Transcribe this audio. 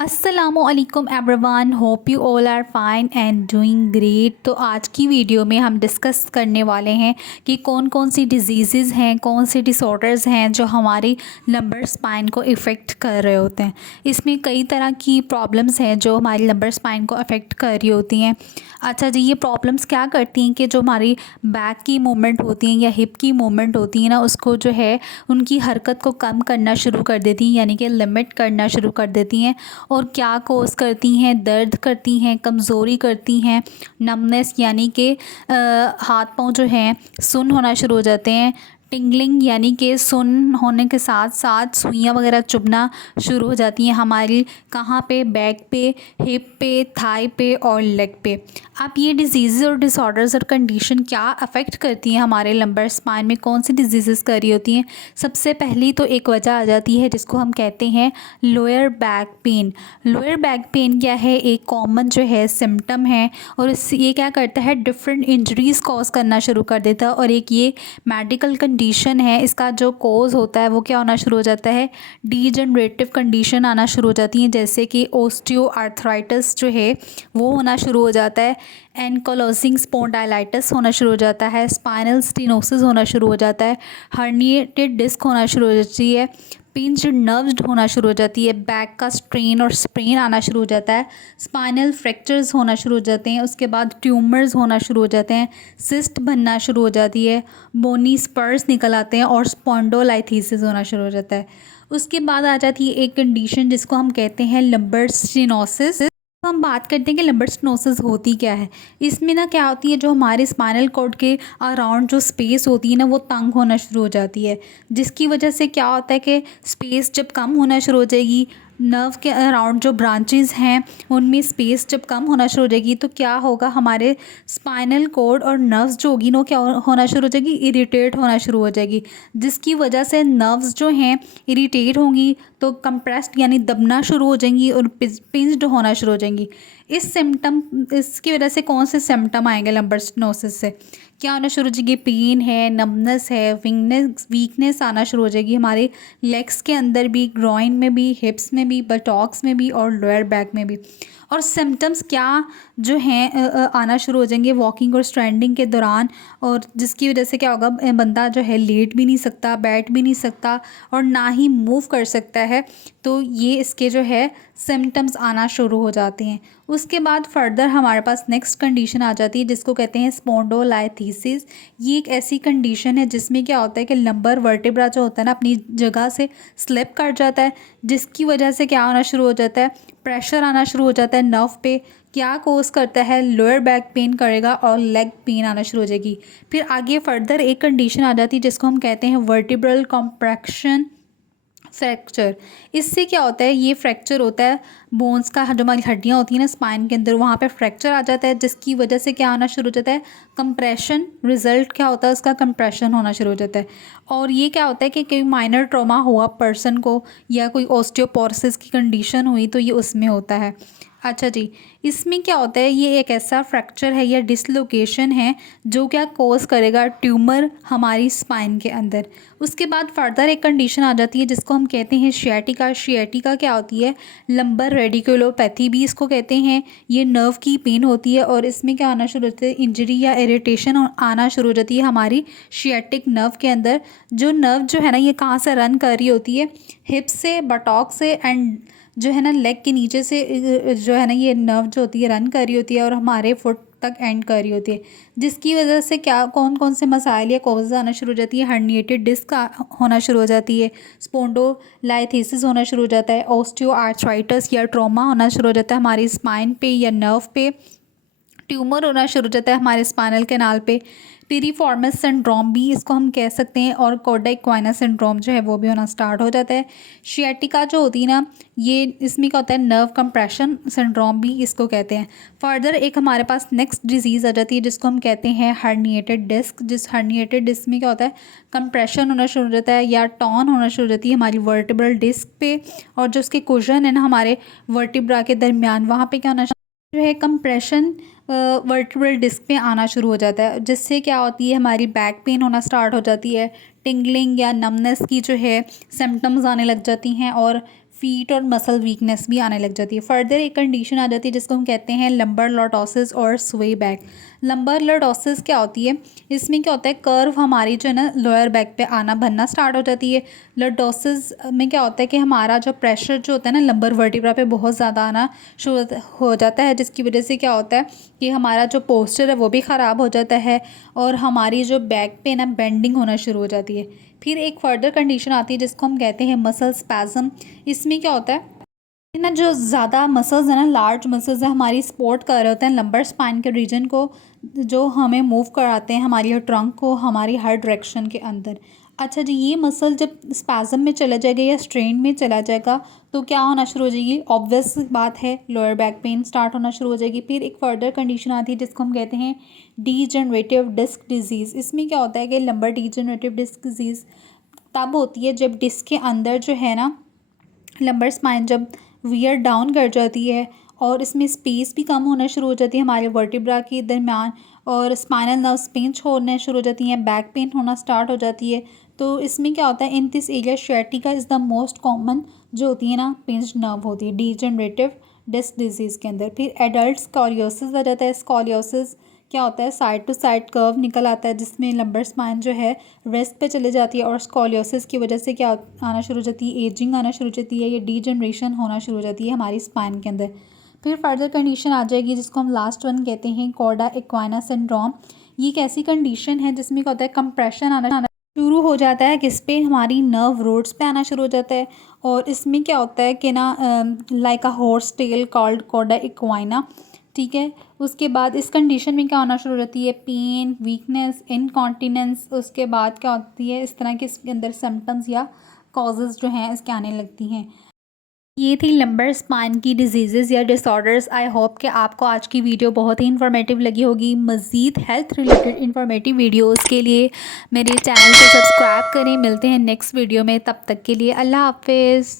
अस्सलामुअलैकुम everyone, hope you all are fine and doing great. तो आज की वीडियो में हम डिस्कस करने वाले हैं कि कौन कौन सी डिजीज़ हैं, कौन सी डिसऑर्डर्स हैं जो हमारी लंबर स्पाइन को इफ़ेक्ट कर रहे होते हैं। इसमें कई तरह की प्रॉब्लम्स हैं जो हमारी लंबर स्पाइन को अफेक्ट कर रही होती हैं। अच्छा जी, ये प्रॉब्लम्स क्या करती हैं कि जो हमारी बैक की मूवमेंट होती हैं या हिप की मूवमेंट होती है ना, उसको जो है उनकी हरकत को कम करना शुरू कर देती हैं, यानी कि लिमिट करना शुरू कर देती हैं। और क्या कोस करती हैं, दर्द करती हैं, कमज़ोरी करती हैं, नमनेस यानी कि हाथ पाँव जो हैं सुन्न होना शुरू हो जाते हैं, टिंगलिंग यानी कि सुन्न होने के साथ साथ सुइयाँ वगैरह चुभना शुरू हो जाती हैं हमारी, कहाँ पे, बैक पे, हिप पे, थाई पे और लेग पे। अब ये डिजीज़ और डिसऑर्डर्स और कंडीशन क्या अफेक्ट करती हैं हमारे लंबर स्पाइन में, कौन सी डिजीज़ कर रही होती हैं। सबसे पहली तो एक वजह आ जाती है जिसको हम कहते हैं lower back pain. Lower back pain क्या है, एक कॉमन जो है सिम्टम है और ये क्या करता है, डिफरेंट इंजरीज़ कॉज करना शुरू कर देता है। और एक ये मेडिकल कंडीशन है, इसका जो कॉज होता है वो क्या होना शुरू हो जाता है, डीजनरेटिव कंडीशन आना शुरू हो जाती हैं, जैसे कि ओस्टियो आर्थराइटिस जो है वो होना शुरू हो जाता है, एनकोलोजिंग स्पॉन्डाइलाइटिस होना शुरू हो जाता है, स्पाइनल स्टीनोसिस होना शुरू हो जाता है, हर्निएटेड डिस्क होना शुरू हो जाती है, पिंच्ड नर्व्स होना शुरू हो जाती है, बैक का स्ट्रेन और स्प्रेन आना शुरू हो जाता है, स्पाइनल फ्रैक्चर्स होना शुरू हो जाते हैं, उसके बाद ट्यूमर्स होना शुरू हो जाते हैं, सिस्ट बनना शुरू हो जाती है, बोनी स्पर्स निकल आते हैं और स्पॉन्डोलाइथिसिस होना शुरू हो जाता है। उसके बाद आ जाती है एक कंडीशन जिसको हम कहते हैं लंबर स्टेनोसिस। तो हम बात करते हैं कि लंबर स्टेनोसिस होती क्या है। इसमें ना क्या होती है, जो हमारे स्पाइनल कॉर्ड के अराउंड जो स्पेस होती है ना वो तंग होना शुरू हो जाती है, जिसकी वजह से क्या होता है कि स्पेस जब कम होना शुरू हो जाएगी, नर्व के अराउंड जो ब्रांचेस हैं उनमें स्पेस जब कम होना शुरू हो जाएगी तो क्या होगा, हमारे स्पाइनल कॉर्ड और नर्व्स जो होगी ना क्या होना शुरू हो जाएगी, इरिटेट होना शुरू हो जाएगी, जिसकी वजह से नर्व्स जो हैं इरिटेट होंगी तो कंप्रेस्ड यानी दबना शुरू हो जाएंगी और पिंच्ड होना शुरू हो जाएंगी। इसकी वजह से कौन से सिम्टम आएंगे लंबर स्टेनोसिस से, क्या होना शुरू हो जाएगी, पेन है, नमनेस है, वीकनेस आना शुरू हो जाएगी हमारे लेग्स के अंदर भी, ग्रॉइन में भी, हिप्स में भी, बटॉक्स में भी और लोअर बैक में भी। और सिम्टम्स क्या जो हैं आना शुरू हो जाएंगे वॉकिंग और स्टैंडिंग के दौरान, और जिसकी वजह से क्या होगा, बंदा जो है लेट भी नहीं सकता, बैठ भी नहीं सकता और ना ही मूव कर सकता है। तो ये इसके जो है सिम्टम्स आना शुरू हो जाते हैं। उसके बाद फर्दर हमारे पास नेक्स्ट कंडीशन आ जाती है जिसको कहते हैं स्पॉन्डोलाइथिसिस। ये एक ऐसी कंडीशन है जिसमें क्या होता है कि लंबर वर्टेब्रा जो होता है ना अपनी जगह से स्लिप कर जाता है, जिसकी वजह से क्या होना शुरू हो जाता है, प्रेशर आना शुरू हो जाता है नर्व पे। क्या कोस करता है, लोअर बैक पेन करेगा और लेग पेन आना शुरू हो जाएगी। फिर आगे फर्दर एक कंडीशन आ जाती है जिसको हम कहते हैं वर्टिब्रल कॉम्प्रेक्शन फ्रैक्चर। इससे क्या होता है, ये फ्रैक्चर होता है बोन्स का, जो हमारी हड्डियाँ होती हैं ना स्पाइन के अंदर, वहाँ पे फ्रैक्चर आ जाता है, जिसकी वजह से क्या आना शुरू हो जाता है, कंप्रेशन। रिजल्ट क्या होता है उसका, कंप्रेशन होना शुरू हो जाता है। और ये क्या होता है कि कोई माइनर ट्रॉमा हुआ पर्सन को या कोई ऑस्टियोपोरोसिस की कंडीशन हुई तो ये उसमें होता है। अच्छा जी, इसमें क्या होता है, ये एक ऐसा फ्रैक्चर है या डिसलोकेशन है जो क्या कोस करेगा, ट्यूमर हमारी स्पाइन के अंदर। उसके बाद फर्दर एक कंडीशन आ जाती है जिसको हम कहते हैं शियाटिका। शियाटिका क्या होती है, लंबर रेडिकुलोपैथी भी इसको कहते हैं। ये नर्व की पेन होती है और इसमें क्या आना शुरू होता है, इंजरी या इरिटेशन आना शुरू हो जाती है हमारी शियाटिक नर्व के अंदर। जो नर्व जो है ना ये कहाँ से रन कर रही होती है, हिप से, बटॉक से एंड जो है ना लेग के नीचे से जो है ना ये नर्व जो होती है रन कर रही होती है और हमारे फुट तक एंड कर रही होती है, जिसकी वजह से क्या कौन कौन से मसाइल या कॉजेज आना शुरू हो जाती है, हर्निएटेड डिस्क होना शुरू हो जाती है, स्पॉन्डोलाइथिसिस होना शुरू हो जाता है, ऑस्टियो आर्थराइटिस या ट्रॉमा होना शुरू हो जाता है हमारी स्पाइन पे या नर्व पे, ट्यूमर होना शुरू हो जाता है हमारे स्पाइनल कैनाल पे, पिरीफॉर्मिस सिंड्रोम भी इसको हम कह सकते हैं, और कोडा इक्वाइना सिंड्रोम जो है वो भी होना स्टार्ट हो जाता है। शियाटिका जो होती है ना ये, इसमें क्या होता है, नर्व कंप्रेशन सिंड्रोम भी इसको कहते हैं। फर्दर एक हमारे पास नेक्स्ट डिजीज़ आ जाती है जिसको हम कहते हैं हर्निएटेड डिस्क। जिस हर्निएटेड डिस्क में क्या होता है, कंप्रेशन होना शुरू हो जाता है या टॉन होना शुरू हो जाती है हमारी वर्टिब्रल डिस्क पे, और जो उसके कुशन है ना हमारे वर्टिब्रा के दरमियान, वहाँ पे क्या होना जो है, कंप्रेशन वर्टिब्रल डिस्क पे आना शुरू हो जाता है, जिससे क्या होती है, हमारी बैक पेन होना स्टार्ट हो जाती है, टिंगलिंग या नमनेस की जो है सिम्टम्स आने लग जाती हैं, और फीट और मसल वीकनेस भी आने लग जाती है। फर्दर एक कंडीशन आ जाती है जिसको हम कहते हैं लंबर लॉर्डोसिस और स्वे बैक। लंबर लॉर्डोसिस क्या होती है, इसमें क्या होता है, कर्व हमारी जो है ना लोअर बैक पे आना बनना स्टार्ट हो जाती है। लॉर्डोसिस में क्या होता है कि हमारा जो प्रेशर जो होता है ना लंबर वर्टिब्रा पे बहुत ज़्यादा आना शुरू हो जाता है, जिसकी वजह से क्या होता है कि हमारा जो पोस्चर है वो भी ख़राब हो जाता है और हमारी जो बैक पे ना बेंडिंग होना शुरू हो जाती है। फिर एक फर्दर कंडीशन आती है जिसको हम कहते हैं मसल स्पैज़म। इसमें क्या होता है ना, जो ज़्यादा मसल्स हैं ना, लार्ज मसल्स हैं, हमारी सपोर्ट कर रहे होते हैं लंबर स्पाइन के रीजन को, जो हमें मूव कराते हैं हमारी ट्रंक को हमारी हर डायरेक्शन के अंदर। अच्छा जी, ये मसल जब स्पैज़म में चला जाएगा या स्ट्रेन में चला जाएगा तो क्या होना शुरू हो जाएगी, ऑब्वियस बात है लोअर बैक पेन स्टार्ट होना शुरू हो जाएगी। फिर एक फर्दर कंडीशन आती है जिसको हम कहते हैं डीजनरेटिव डिस्क डिजीज़। इसमें क्या होता है कि लंबर डीजनरेटिव डिस्क डिजीज़ तब होती है जब डिस्क के अंदर जो है ना लंबर स्पाइन जब वियर डाउन कर जाती है और इसमें स्पेस भी कम होना शुरू हो जाती है हमारे वर्टिब्रा के दरमियान, और स्पाइनल नर्व्स पिंच होने शुरू हो जाती हैं, बैक पेन होना स्टार्ट हो जाती है। तो इसमें क्या होता है, in this area sciatica is the most common जो होती है ना पिंच नर्व होती है डीजनरेटिव डिस्क डिजीज़ के अंदर। फिर एडल्ट स्कॉलियोसिस आ जाता है। स्कॉलियोसिस क्या होता है, साइड टू साइड कर्व निकल आता है जिसमें लंबर स्पाइन जो है रेस्ट पे चले जाती है, और स्कॉलियोसिस की वजह से क्या आना शुरू हो जाती है, एजिंग आना शुरू हो जाती है, ये डीजनरेशन होना शुरू हो जाती है हमारी स्पाइन के अंदर। फिर फर्दर कंडीशन आ जाएगी जिसको हम लास्ट वन कहते हैं कॉर्डा इक्वाइना सिंड्रोम। ये एक ऐसी कंडीशन है जिसमें क्या होता है कंप्रेशन आना शुरू हो जाता है, किस पे, हमारी नर्व रोड्स पे आना शुरू हो जाता है। और इसमें क्या होता है कि ना like a horse tail called cauda equina, ठीक है। उसके बाद इस कंडीशन में क्या होना शुरू हो जाती है, पेन, वीकनेस, इनकॉन्टिनेंस। उसके बाद क्या होती है, इस तरह के इसके अंदर सिम्टम्स या कॉजेज़ जो हैं इसके आने लगती हैं। ये थी लंबर स्पाइन की डिजीज़ेज़ या डिसऑर्डर्स। आई होप कि आपको आज की वीडियो बहुत ही इन्फॉर्मेटिव लगी होगी। मज़ीद हेल्थ रिलेटेड इन्फॉर्मेटिव वीडियोस के लिए मेरे चैनल को सब्सक्राइब करें। मिलते हैं नेक्स्ट वीडियो में, तब तक के लिए अल्लाह हाफिज़।